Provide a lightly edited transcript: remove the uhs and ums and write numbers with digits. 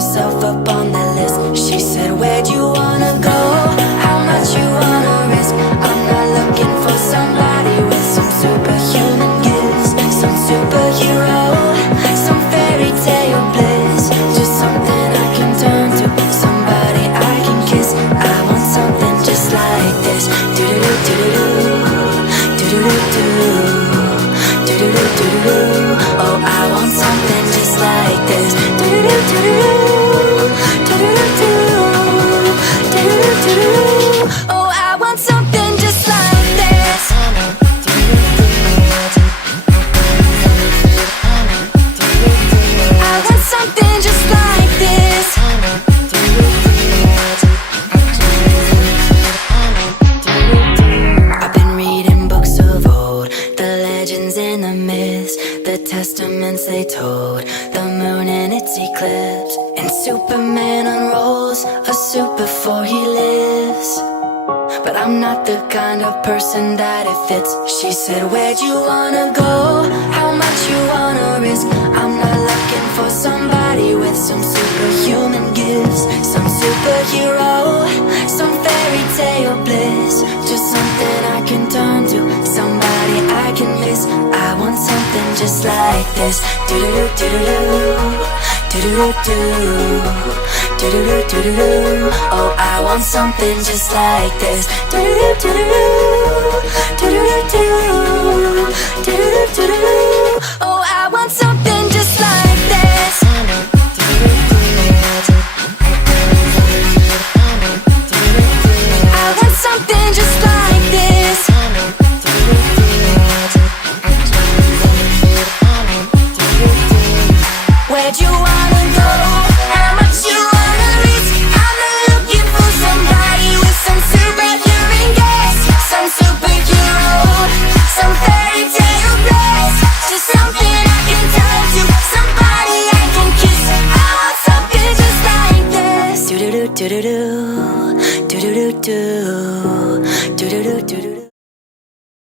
myself up on the list. She said, where'd you wanna go? How much you wanna risk? I'm not looking for somebody with some superhuman gifts, some superhero, some fairy tale bliss. Just something I can turn to, somebody I can kiss. I want something just like this. Oh, I want something just like this. Oh, I want something just like this. I want something just like this. I've been reading books of old, the legends and the myths, the testaments they told, the moon and its eclipse, and Superman unrolls a suit before he lives. But I'm not the kind of person that it fits. She said, where'd you wanna go? How much you wanna risk? I'm not looking for somebody with some superhuman gifts, some superhero, some fairy tale bliss. Just something I can turn to, somebody I can miss. I want something just like this. Oh, I want something just like this. Oh, I want something